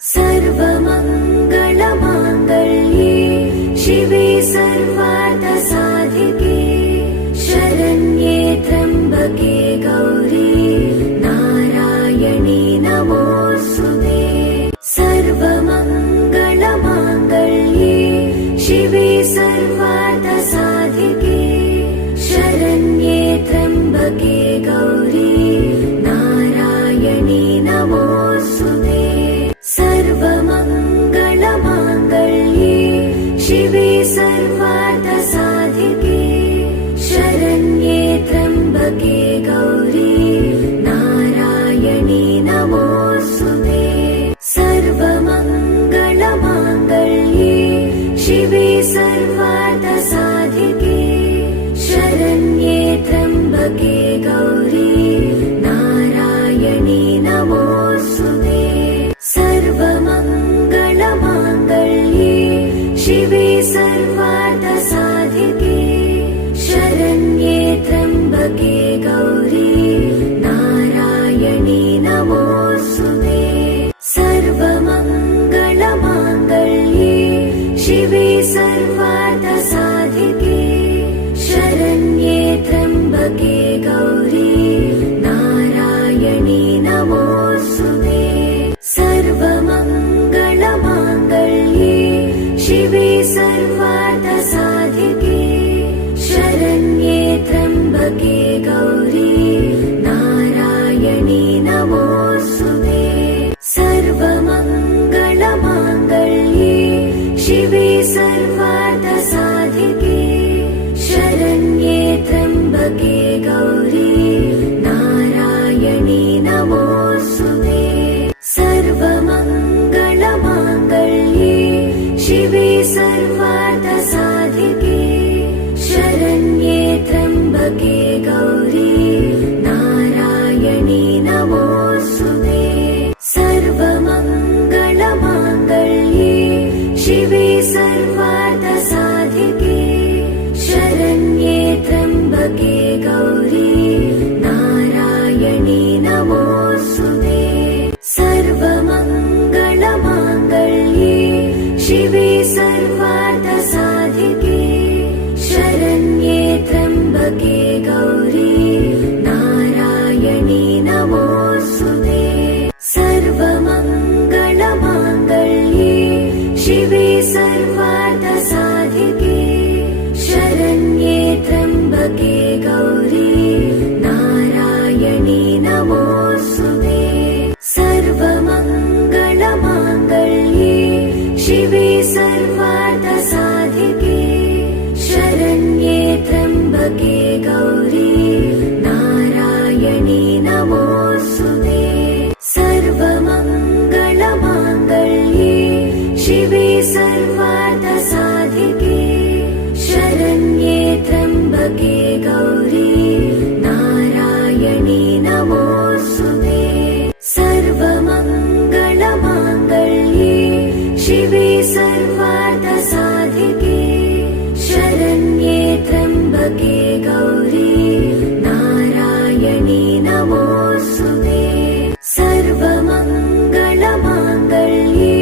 सर्वमङ्गलमाङ्गल्ये शिवे सर्वार्थसाधिके शरण्ये त्र्यम्बके गौरी नारायणी नमोऽस्तुते। सर्वमङ्गलमाङ्गल्ये शिवे सर्वार्थसाधिके शरण्ये त्र्यम्बके गौरी नारायणी नमोऽस्तुते। सर्वमङ्गलमाङ्गल्ये शिवे सर्वार्थसाधिके शरण्ये त्र्यम्बके गौरी नारायणी नमोऽस्तुते। सर्वमङ्गलमाङ्गल्ये शिवे सर्वार्थसाधिके शरण्ये त्र्यम्बके गौरी नारायणी नमोऽस्तुते। सर्वमङ्गलमाङ्गल्ये शिवे सर्वार्थसाधिके शरण्ये त्र्यम्बके गौरी नारायणी नमोऽस्तुते। सर्वमङ्गलमाङ्गल्ये शिवे सर्वार्थसाधिके शरण्ये त्र्यम्बके गौरी नारायणी नमोऽस्तुते। सर्वमङ्गलमाङ्गल्ये शिवे सर्वार्थसाधिके शरण्ये त्र्यम्बके गौरी नारायणी नमोऽस्तुते। सर्वमङ्गलमाङ्गल्ये शिवे सर्वार्थसाधिके शरण्ये त्र्यम्बके गौरी नारायणी नमोऽस्तुते। सर्वमङ्गलमाङ्गल्ये शिवे सर्वार्थसाधिके शरण्ये त्र्यम्बके गौरी नारायणी नमोऽस्तुते। सर्वमङ्गलमाङ्गल्ये शिवे सर्वार्थसाधिके शरण्ये त्र्यम्बके गौरी नारायणी नमोऽस्तुते। सर्वमङ्गलमाङ्गल्ये शिवे सर्वार्थसाधिके शरण्ये त्र्यम्बके गौरी नारायणी नमोऽस्तुते। सर्वमङ्गलमाङ्गल्ये शिवे सर्वार्थसाधिके शरण्ये त्र्यम्बके गौरी नारायणी नमोऽस्तुते। सर्वमङ्गलमाङ्गल्ये शिवे सर्वार्थसाधिके शरण्ये त्र्यम्बके गौरी नारायणी नमोऽस्तुते। सर्वमङ्गलमाङ्गल्ये शिवे सर्वार्थसाधिके शरण्ये त्र्यम्बके गौरी नारायणी नमोऽस्तुते। सर्वमङ्गलमाङ्गल्ये शिवे सर्वार्थसाधिके शरण्ये त्र्यम्बके गौरी नारायणी नमोऽस्तुते। सर्वमङ्गलमाङ्गल्ये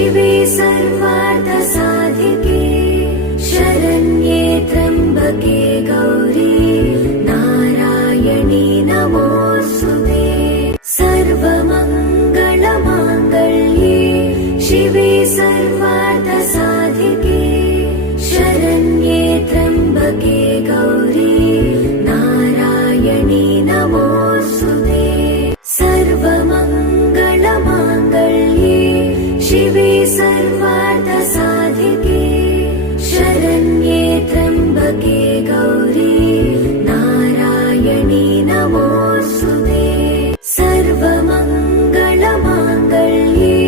शिवे सर्वार्थसाधिके शरण्ये त्र्यम्बके गौरी नारायणी नमोऽस्तुते। सर्वमङ्गलमाङ्गल्ये शिवे सर्वार्थसाधिके शरण्ये त्र्यम्बके गौरी नारायणी नमोऽस्तुते। सर्वमङ्गलमाङ्गल्ये शिवे सर्वार्थसाधिके शरण्ये त्र्यम्बके गौरी नारायणी नमोऽस्तुते। सर्वमङ्गलमाङ्गल्ये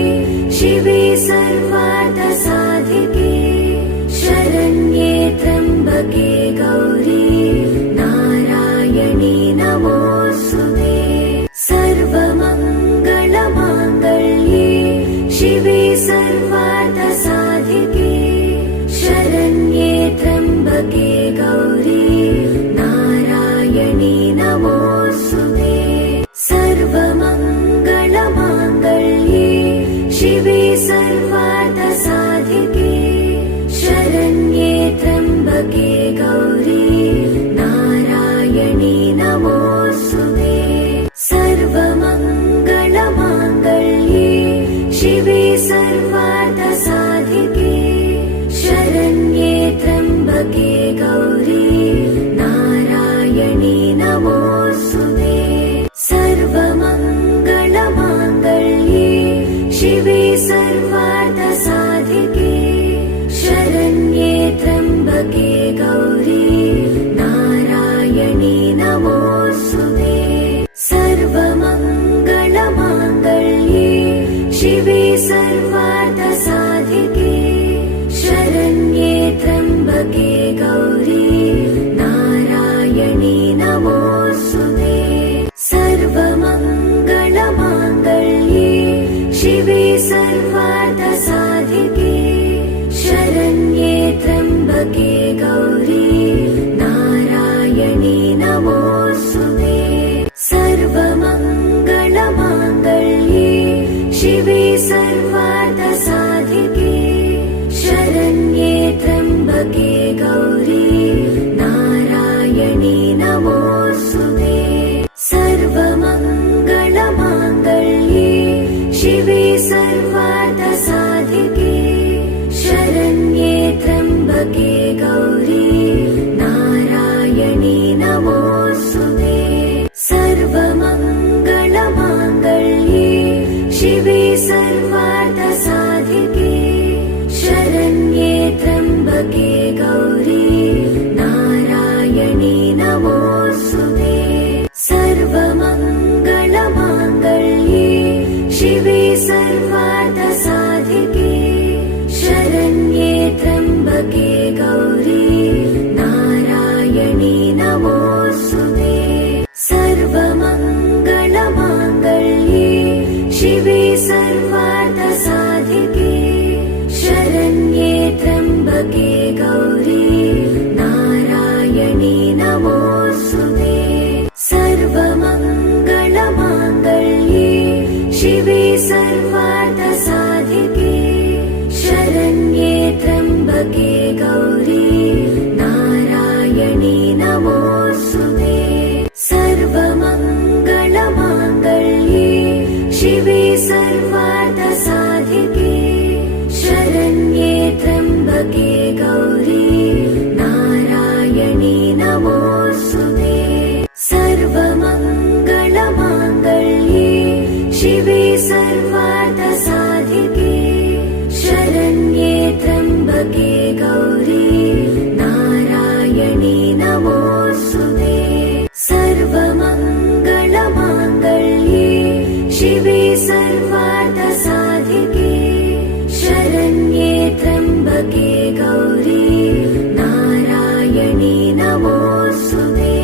शिवे सर्वार्थसाधिके शरण्ये त्र्यम्बके गौरी सर्वार्थसाधिके शरण्ये त्र्यम्बके गौरी नारायणी नमोऽस्तुते सर्वमङ्गलमाङ्गल्ये शिवे सर्वार्थसाधिके शरण्ये त्र्यम्बके गौरी नारायणी नमोऽस्तुते सर्वमङ्गलमाङ्गल्ये शिवे सर्वार्थसाधिके शरण्ये त्र्यम्बके गौरी नारायणी नमोऽस्तुते सर्वमङ्गलमाङ्गल्ये शिवे सर्वार्थसाधिके शरण्ये त्र्यम्बके गौरी नारायणी नमोऽस्तुते सर्वमङ्गलमाङ्गल्ये शिवे सर्वार्थसाधिके शरण्ये त्र्यम्बके गौरी नारायणी नमोऽस्तुते सर्वमङ्गलमाङ्गल्ये शिवे सर्वार्थसाधिके शरण्ये त्र्यम्बके गौरी नारायणी नमोऽस्तुते सर्वमङ्गलमाङ्गल्ये शिवे सर्वार्थसाधिके शरण्ये त्र्यम्बके गौरी नारायणी नमोऽस्तुते सर्वमङ्गलमाङ्गल्ये शिवे सर्वार्थसाधिके शरण्ये त्र्यम्बके गौरी नारायणी नमोऽस्तुते सर्वमङ्गलमाङ्गल्ये शिवे सर्वार्थसाधिके शरण्ये त्र्यम्बके गौरी नारायणी नमोऽस्तुते सर्वमङ्गलमाङ्गल्ये शिवे सर्वार्थसाधिके शरण्ये त्र्यम्बके गौरी नारायणी नमोऽस्तुते सर्वमङ्गलमाङ्गल्ये शिवे सर्वार्थसाधिके शरण्ये त्र्यम्बके गौरी नारायणी नमोऽस्तुते सर्वमङ्गलमाङ्गल्ये शिवे सर्वार्थसाधिके शरण्ये त्र्यम्बके गौरी नारायणी नमोऽस्तुते सर्वमङ्गलमाङ्गल्ये शिवे सर्वार्थसाधिके शरण्ये त्र्यम्बके गौरी नारायणी नमोऽस्तुते सर्वमङ्गलमाङ्गल्ये शिवे सर्वार्थसाधिके शरण्ये त्र्यम्बके गौरी नारायणी नमोऽस्तुते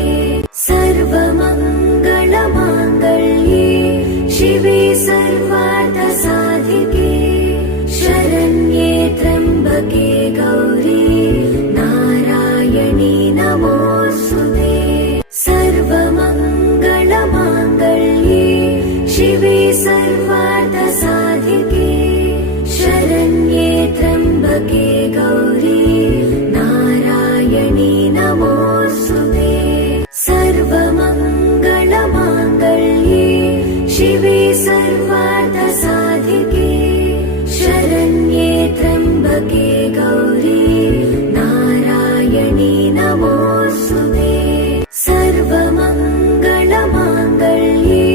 सर्वमङ्गलमाङ्गल्ये शिवे सर्वार्थसाधिके शरण्ये त्र्यम्बके गौरी नारायणी नमोऽस्तुते सर्वमङ्गलमाङ्गल्ये शिवे सर्वार्थसाधिके शरण्ये त्र्यम्बके गौरी नारायणी नमोऽस्तुते सर्वमङ्गलमाङ्गल्ये शिवे सर्वार्थसाधिके शरण्ये त्र्यम्बके गौरी नारायणी नमोऽस्तुते सर्वमङ्गलमाङ्गल्ये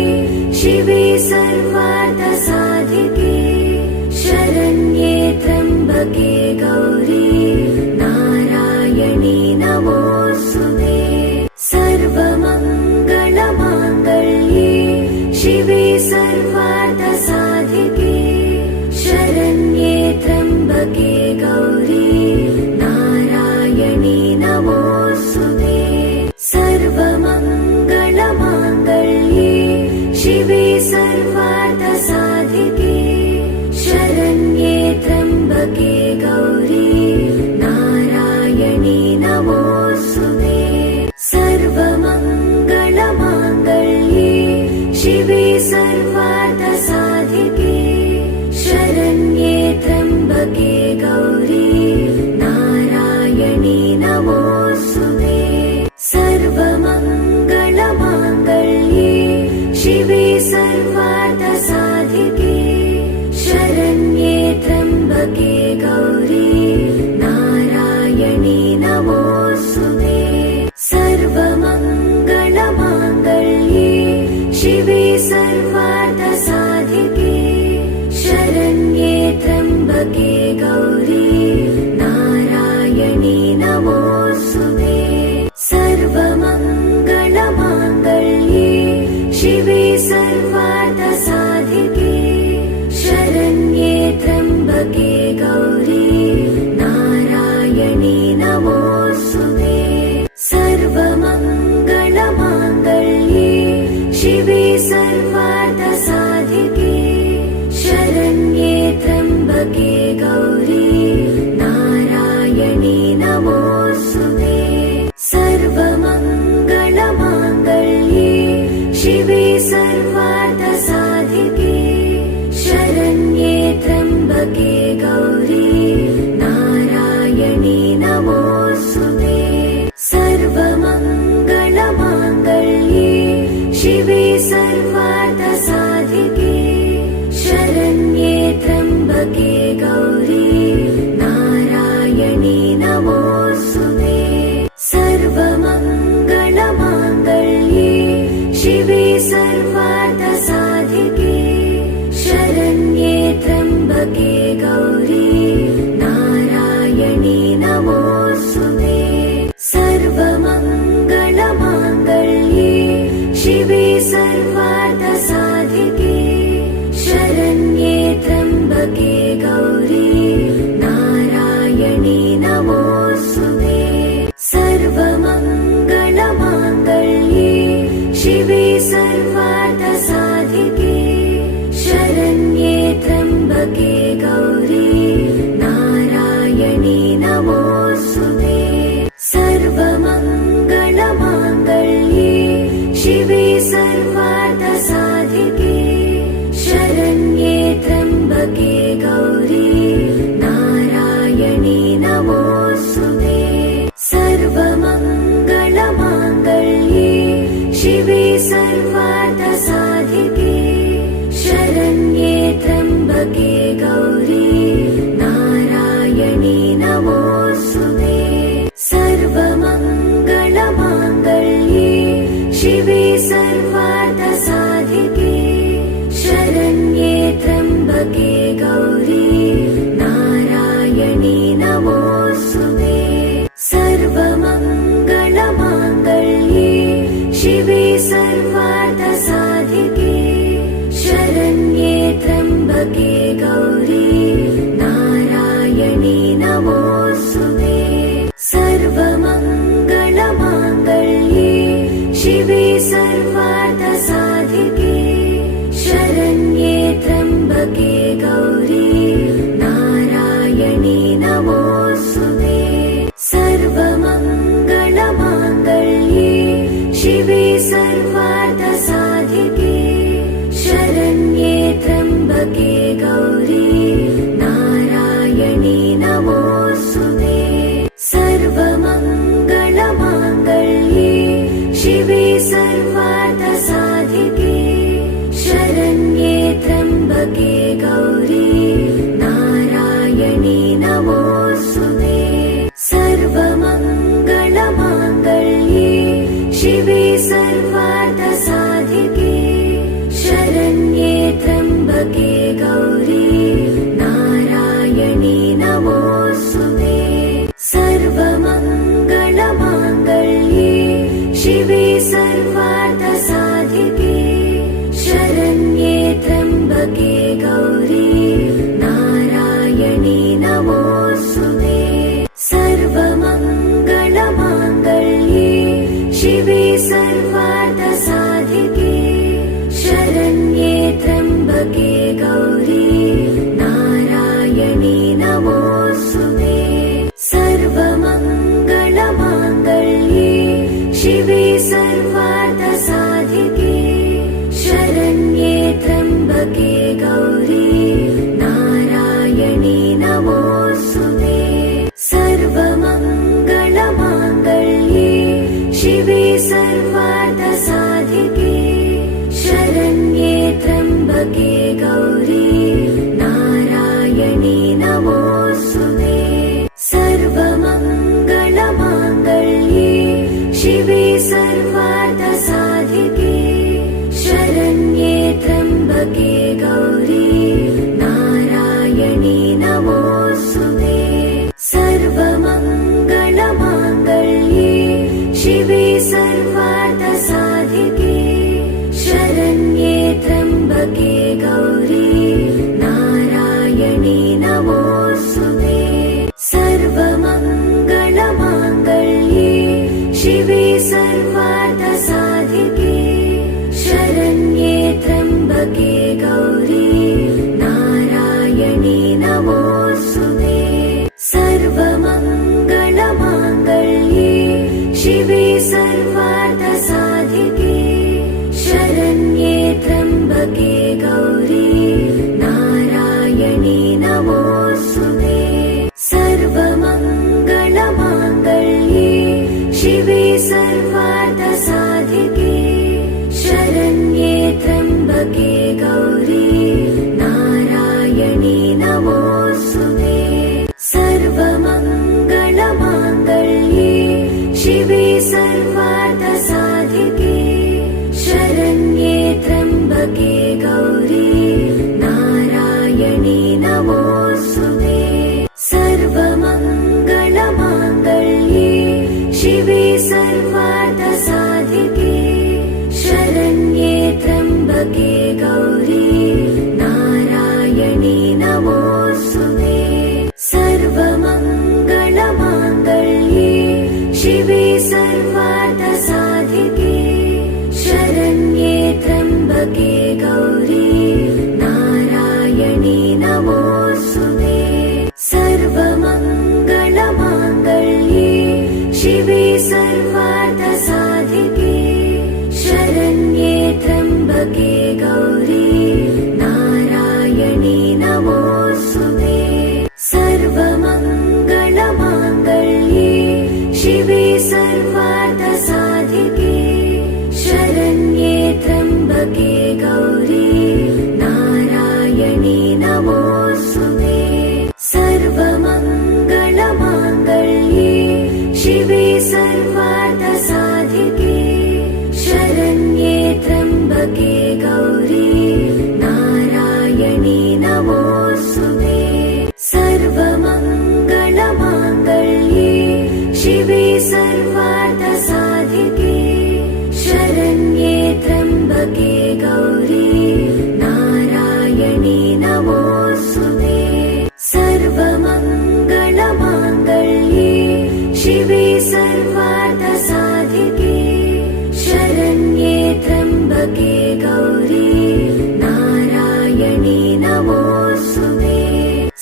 शिवे सर्वार्थसाधिके शरण्ये त्र्यम्बके गौरी नारायणी नमोऽस्तुते सर्वमङ्गलमाङ्गल्ये शिवे सर्वार्थसाधिके शरण्ये त्र्यम्बके गौरी नारायणी नमोऽस्तुते सर्वमङ्गलमाङ्गल्ये शिवे सर्वार्थसाधिके शरण्ये त्र्यम्बके गौरी त्र्यम्बके गौरी नारायणी नमोऽस्तुते। सर्वमङ्गलमाङ्गल्ये शिवे सर्वार्थसाधिके शरण्ये त्र्यम्बके गौरी नारायणी नमोऽस्तुते। सर्वमङ्गलमाङ्गल्ये शिवे सर्वार्थसाधिके शरण्ये त्र्यम्बके गौरी नारायणी नमोऽस्तुते। सर्वमङ्गलमाङ्गल्ये शिवे सर्वार्थसाधिके शरण्ये त्र्यम्बके गौरी नारायणी नमोऽस्तुते। सर्वमङ्गलमाङ्गल्ये शिवे सर्वार्थसाधिके शरण्ये त्र्यम्बके गौरी नारायणी नमोऽस्तुते। सर्वमङ्गलमाङ्गल्ये शिवे सर्वार्थसाधिके शरण्ये त्र्यम्बके गौरी नारायणी नमोऽस्तुते। सर्वमङ्गलमाङ्गल्ये शिवे सर्वार्थसाधिके शरण्ये त्र्यम्बके गौरी नारायणी नमोऽस्तुते। सर्वमङ्गलमाङ्गल्ये शिवे सर्वार्थसाधिके शरण्ये त्र्यम्बके गौरी नारायणी नमोऽस्तुते। सर्वमङ्गलमाङ्गल्ये शिवे सर्वार्थसाधिके शरण्ये त्र्यम्बके गौरी नारायणी नमोऽस्तुते। सर्वमङ्गलमाङ्गल्ये शिवे सर्वार्थसाधिके शरण्ये त्र्यम्बके गौरी नारायणी नमोऽस्तुते। सर्वमङ्गलमाङ्गल्ये शिवे सर्वार्थसाधिके शरण्ये त्र्यम्बके गौरी नारायणी नमोऽस्तुते। सर्वमङ्गलमाङ्गल्ये शिवे सर्वार्थसाधिके शरण्ये त्र्यम्बके गौरी नारायणी नमोऽस्तुते। सर्वमङ्गलमाङ्गल्ये शिवे सर्वार्थसाधिके शरण्ये त्र्यम्बके गौरी नारायणी नमोऽस्तुते। सर्वमङ्गलमाङ्गल्ये शिवे सर्वार्थसाधिके शरण्ये त्र्यम्बके गौरी नारायणी नमोऽस्तुते। सर्वमङ्गलमाङ्गल्ये शिवे सर्वार्थसाधिके शरण्ये त्र्यम्बके गौरी नारायणी नमोऽस्तुते। सर्वमङ्गलमाङ्गल्ये शिवे सर्वार्थसाधिके शरण्ये त्र्यम्बके गौरी नारायणी नमोऽस्तुते। सर्वमङ्गलमाङ्गल्ये शिवे सर्वार्थसाधिके शरण्ये त्र्यम्बके गौरी नारायणी नमोऽस्तुते। सर्वमङ्गलमाङ्गल्ये शिवे सर्वार्थसाधिके शरण्ये त्र्यम्बके गौरी नारायणी नमोऽस्तुते। सर्वमङ्गलमाङ्गल्ये शिवे सर्वार्थसाधिके शरण्ये त्र्यम्बके गौरी नारायणी नमोऽस्तुते। सर्वमङ्गलमाङ्गल्ये शिवे सर्वार्थसाधिके शरण्ये त्र्यम्बके गौरी नारायणी नमोऽस्तुते। सर्वमङ्गलमाङ्गल्ये शिवे सर्वार्थसाधिके शरण्ये त्र्यम्बके गौरी नारायणी नमोऽस्तुते सर्वमङ्गलमाङ्गल्ये शिवे सर्वार्थसाधिके शरण्ये त्र्यम्बके गौरी नारायणी नमोऽस्तुते सर्वमङ्गलमाङ्गल्ये शिवे सर्वार्थसाधिके शरण्ये त्र्यम्बके गौरी नारायणी नमोऽस्तुते सर्वमङ्गलमाङ्गल्ये शिवे सर्वार्थसाधिके शरण्ये त्र्यम्बके गौरी नारायणी नमोऽस्तुते सर्वमङ्गलमाङ्गल्ये शिवे सर्वार्थसाधिके शरण्ये त्र्यम्बके गौरी नारायणी नमोऽस्तुते सर्वमङ्गलमाङ्गल्ये शिवे सर्वार्थसाधिके शरण्ये त्र्यम्बके गौरी नारायणी नमोऽस्तुते सर्वमङ्गलमाङ्गल्ये शिवे सर्वार्थसाधिके शरण्ये त्र्यम्बके गौरी नारायणी नमोऽस्तुते सर्वमङ्गलमाङ्गल्ये शिवे सर्वार्थसाधिके शरण्ये त्र्यम्बके गौरी नारायणी नमोऽस्तुते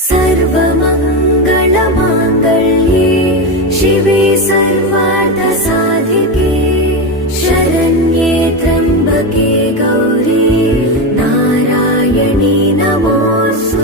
सर्वमङ्गलमाङ्गल्ये शिवे सर्वार्थसाधिके शरण्ये त्र्यम्बके गौरी नारायणी नमोऽस्तुते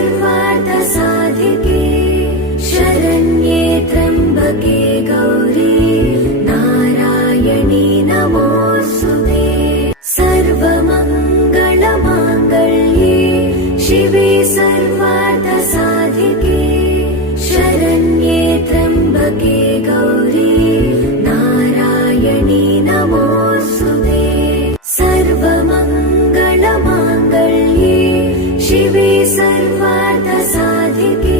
सर्वार्थसाधिके शरण्ये त्र्यम्बके गौरी नारायणी नमोऽस्तुते सर्वमङ्गलमाङ्गल्ये शिवे सर्वार्थसाधिके शरण्ये त्र्यम्बके गौरी नारायणी नमोऽस्तुते सर्वमङ्गलमाङ्गल्ये शिवे सर्वार्थसाधिके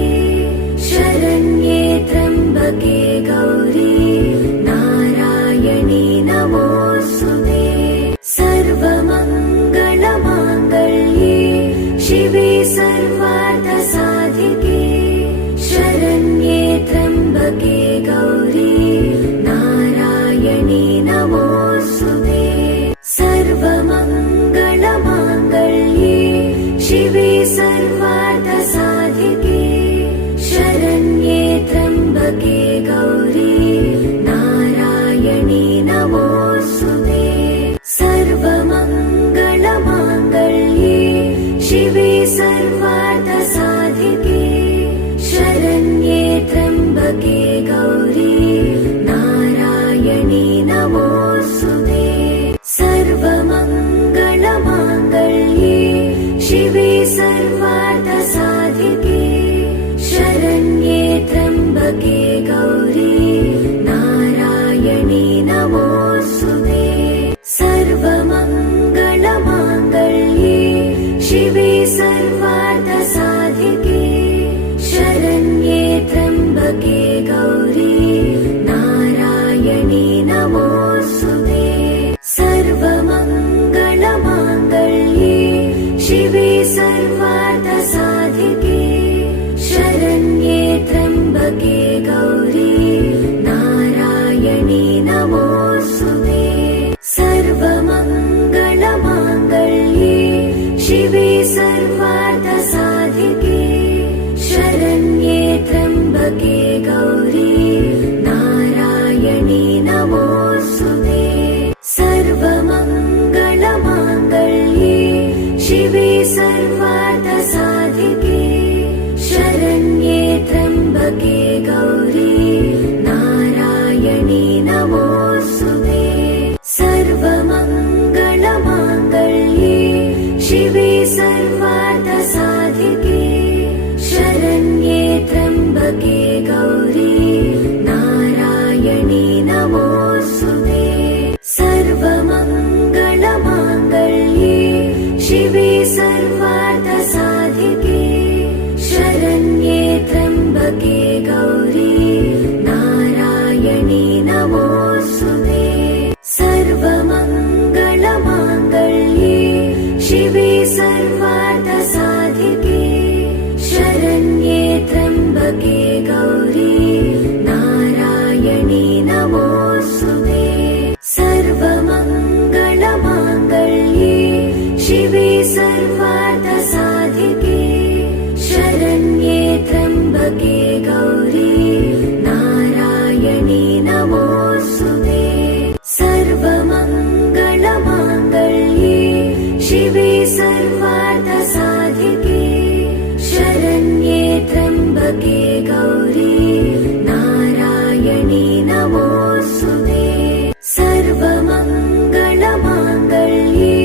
शरण्ये त्र्यम्बके गौरी नारायणी नमोऽस्तुते सर्वमङ्गलमाङ्गल्ये शिवे सर्वार्थसाधिके शरण्ये त्र्यम्बके गौरी नारायणी नमोऽस्तुते सर्वमङ्गलमाङ्गल्ये शिवे सर्वार्थसाधिके शरण्ये त्र्यम्बके गौरी नारायणी नमोऽस्तुते सर्वमङ्गलमाङ्गल्ये शिवे सर्वार्थसाधिके शरण्ये त्र्यम्बके गौरी नारायणी नमोऽस्तुते सर्वमङ्गलमाङ्गल्ये शिवे सर्वार्थसाधिके शरण्ये त्र्यम्बके गौरी नारायणी नमोऽस्तुते सर्वमङ्गलमाङ्गल्ये शिवे सर्वार्थसाधिके शरण्ये त्र्यम्बके गौरी नारायणी नमोऽस्तुते सर्वमङ्गलमाङ्गल्ये शिवे सर्वार्थसाधिके शरण्ये त्र्यम्बके गौरी नारायणी नमोऽस्तुते सर्वमङ्गलमाङ्गल्ये शिवे सर्वार्थसाधिके शरण्ये त्र्यम्बके गौरी नारायणी नमोऽस्तुते सर्वमङ्गलमाङ्गल्ये शिवे सर्वार्थसाधिके शरण्ये त्र्यम्बके गौरी नारायणी नमोऽस्तुते सर्वमङ्गलमाङ्गल्ये शिवे सर्वार्थसाधिके शरण्ये त्र्यम्बके गौरी नारायणी नमोऽस्तुते सर्वमङ्गलमाङ्गल्ये शिवे सर्वार्थसाधिके शरण्ये त्र्यम्बके गौरी नारायणी नमोऽस्तुते सर्वमङ्गलमाङ्गल्ये शिवे सर्वार्थसाधिके शरण्ये त्र्यम्बके गौरी नारायणी नमोऽस्तुते सर्वमङ्गलमाङ्गल्ये शिवे सर्वार्थसाधिके शरण्ये त्र्यम्बके गौरी नारायणी नमोऽस्तुते सर्वमङ्गलमाङ्गल्ये शिवे सर्वार्थसाधिके शरण्ये त्र्यम्बके गौरी नारायणी नमोऽस्तुते सर्वमङ्गलमाङ्गल्ये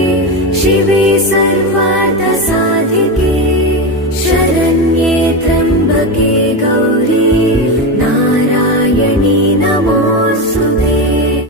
शिवे सर्वार्थसाधिके शरण्ये त्र्यम्बके गौरी नारायणी नमोऽस्तुते